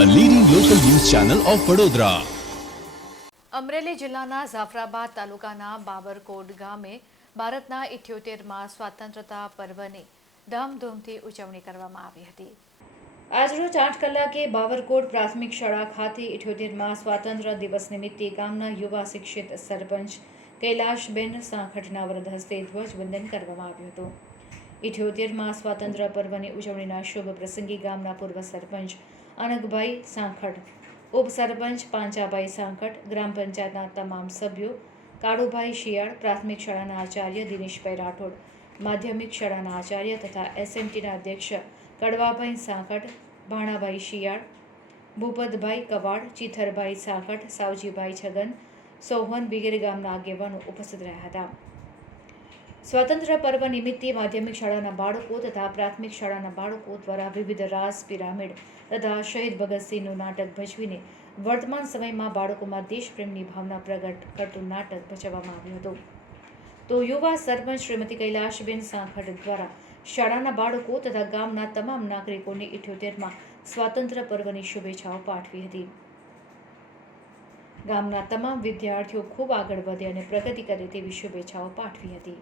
Channel of Vadodara Amreli જિલ્લાના જાફરાબાદ તાલુકાના બાબરકોટ ગામે ભારતના ઇઠ્યોતેરમાં સ્વાતંત્રતા પર્વની ધામધૂમથી ઉજવણી કરવામાં આવી હતી. આજરોજ આઠ કલાકે બાવરકોટ પ્રાથમિક શાળા ખાતે ઇઠ્યોતેરમાં સ્વાતંત્ર્ય દિવસ નિમિત્તે ગામના યુવા શિક્ષિત સરપંચ કૈલાશબેન સાંખટના વરદ હસ્તે ધ્વજવંદન કરવામાં આવ્યું હતું. ઇઠ્યોતેરમાં સ્વાતંત્ર્ય પર્વની ઉજવણીના શુભ પ્રસંગે ગામના પૂર્વ સરપંચ અનગભાઈ સાંખટ ઉપસરપંચ પાંચાભાઈ સાંકટ ગ્રામ પંચાયતના તમામ સભ્યો, કાળુભાઈ શિયાળ, પ્રાથમિક શાળાના આચાર્ય દિનેશભાઈ રાઠોડ, માધ્યમિક શાળાના આચાર્ય તથા એસએમટીના અધ્યક્ષ કડવાભાઈ સાંખડ, ભાણાભાઈ શિયાળ, ભૂપતભાઈ કવાડ, ચિથરભાઈ સાંખડ, સાવજીભાઈ છગન, સોહન વગેરે ગામના આગેવાનો ઉપસ્થિત રહ્યા હતા. સ્વાતંત્ર્ય પર્વ નિમિત્તે માધ્યમિક શાળાના બાળકો તથા પ્રાથમિક શાળાના બાળકો દ્વારા વિવિધ રાસ, પિરામિડ તથા શહીદ ભગતસિંહનું નાટક ભજવીને વર્તમાન સમયમાં બાળકોમાં દેશપ્રેમની ભાવના પ્રગટ કરતું નાટક ભજવવામાં આવ્યું હતું. તો યુવા સરપંચ શ્રીમતી કૈલાશબેન સાંખડ દ્વારા શાળાના બાળકો તથા ગામના તમામ નાગરિકોને ઇઠ્યોતેરમાં સ્વાતંત્ર્ય પર્વની શુભેચ્છાઓ પાઠવી હતી. ગામના તમામ વિદ્યાર્થીઓ ખૂબ આગળ વધે અને પ્રગતિ કરે તેવી શુભેચ્છાઓ પાઠવી હતી.